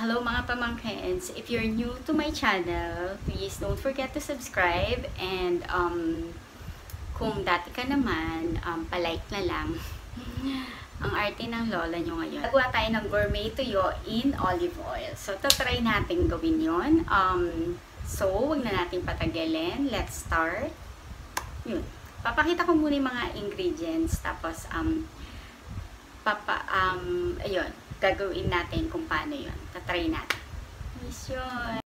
Hello mga pamangkins. If you're new to my channel, please don't forget to subscribe. And kung dati ka naman, palike na lang. Ang arte ng lola nyo ngayon. Gagawa tayo ng gourmet tuyo in olive oil. So, tatry natin gawin yon. So, huwag na natin patagalin. Let's start. Yun. Papakita ko muna yung mga ingredients. Tapos, ayun. Gagawin natin kung paano yun. Tatry natin. Yes, yun.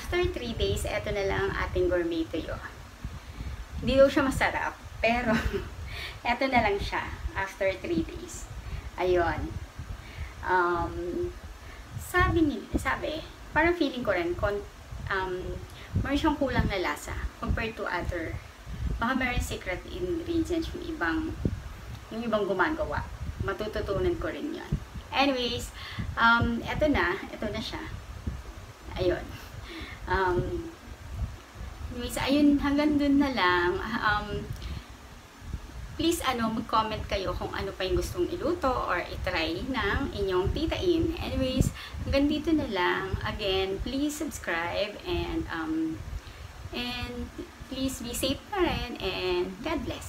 after 3 days, eto na lang ang ating gourmet tuyo. Hindi daw siya masarap, pero eto na lang siya after 3 days. Ayun. Sabi, parang feeling ko rin, meron siyang kulang na lasa compared to other. Baka meron secret ingredients yung ibang gumagawa. Matututunan ko rin yan. Anyways, eto na siya. Ayun. Anyways, ayun, hanggang dun na lang. Please, mag-comment kayo kung ano pa yung gustong iluto or itry ng inyong titain. Anyways, hanggang dito na lang. Again, please subscribe and please be safe na rin and God bless.